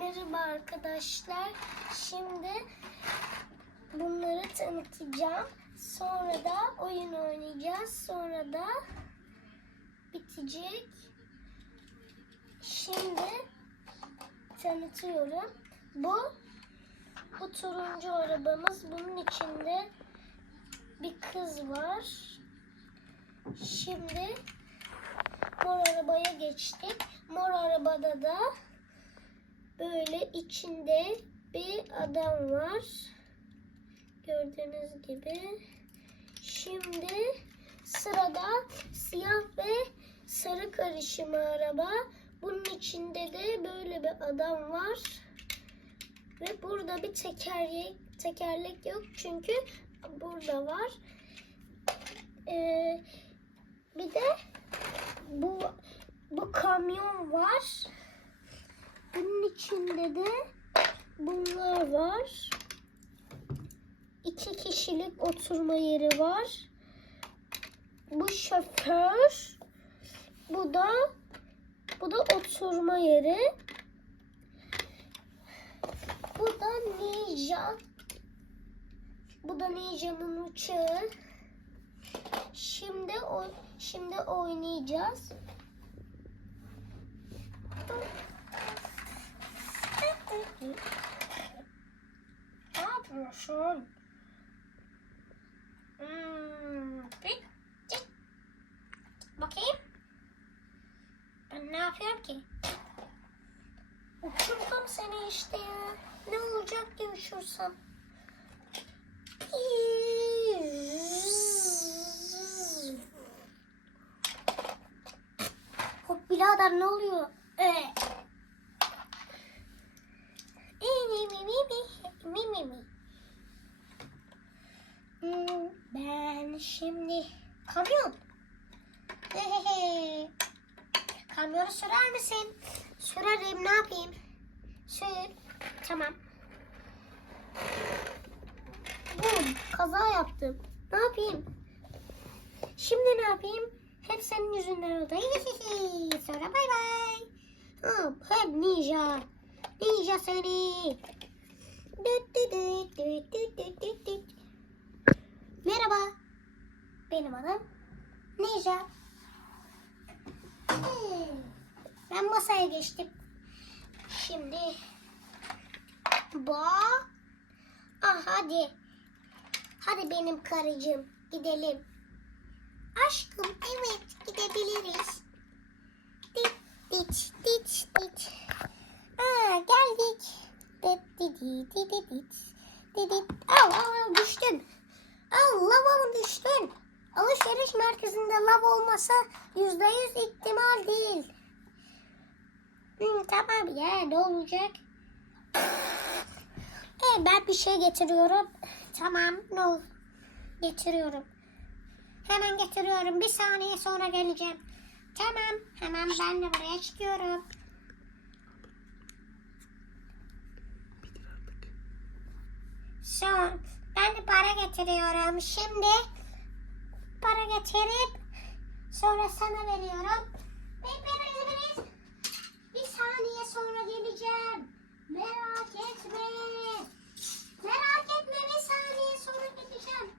Merhaba arkadaşlar. Şimdi bunları tanıtacağım. Sonra da oyun oynayacağız. Sonra da bitecek. Şimdi tanıtıyorum. Bu bu turuncu arabamız. Bunun içinde bir kız var. Şimdi mor arabaya geçtik. Mor arabada da böyle içinde bir adam var. Gördüğünüz gibi. Şimdi sırada siyah ve sarı karışımı araba. Bunun içinde de böyle bir adam var. Ve burada bir tekerlek, tekerlek yok çünkü burada var. Ee, bir de bu bu kamyon var. Bunun içinde de bunlar var. İki kişilik oturma yeri var. Bu şoför. Bu da bu da oturma yeri. Bu da ninja. Bu da ninja'nın uçağı. Şimdi o şimdi oynayacağız. Yapıyorsun? Hmm, git, git. Bakayım. Ben ne yapıyorum ki? Uçurdum seni işte ya. Ne olacak ki uçursam? Hop birader ne oluyor? Ee. Mi mi mi mi mi mi mi. Hmm, Ben şimdi kamyon. Hehehe. Kamyonu sürer misin? Sürerim ne yapayım? Sür. Tamam. Bum, kaza yaptım. Ne yapayım? Şimdi ne yapayım? Hep senin yüzünden oldu. Sonra bay bay. Hop, hep ninja. Ninja seni. Düt düt düt düt düt düt düt. Benim adım. Hmm, Ben masaya geçtim. Şimdi bu. Ah hadi. Hadi benim karıcığım gidelim. Aşkım evet gidebiliriz. Dit dit dit dit. Aa geldik. Dit dit dit dit dit. Dit dit. Au au düştün. Au lava mı düştün? Alışveriş merkezinde lav olmasa yüzde yüz ihtimal değil. Hmm, tamam ya ne olacak? E, ben bir şey getiriyorum. Tamam ne ol? Getiriyorum. Hemen getiriyorum. Bir saniye sonra geleceğim. Tamam. Hemen ben de buraya çıkıyorum. Son. Ben de para getiriyorum. Şimdi para getirip sonra sana veriyorum. Bekle Bir saniye sonra geleceğim. Merak etme. Merak etme bir saniye sonra geleceğim.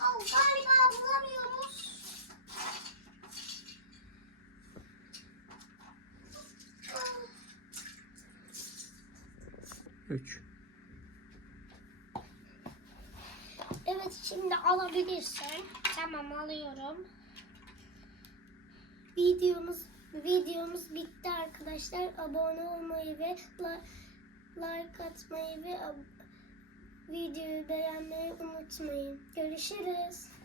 Oh, galiba bulamıyoruz. Ah. 3. Evet şimdi alabilirsin. Tamam alıyorum. Videomuz videomuz bitti arkadaşlar. Abone olmayı ve like atmayı ve videoyu beğenmeyi unutmayın. Görüşürüz.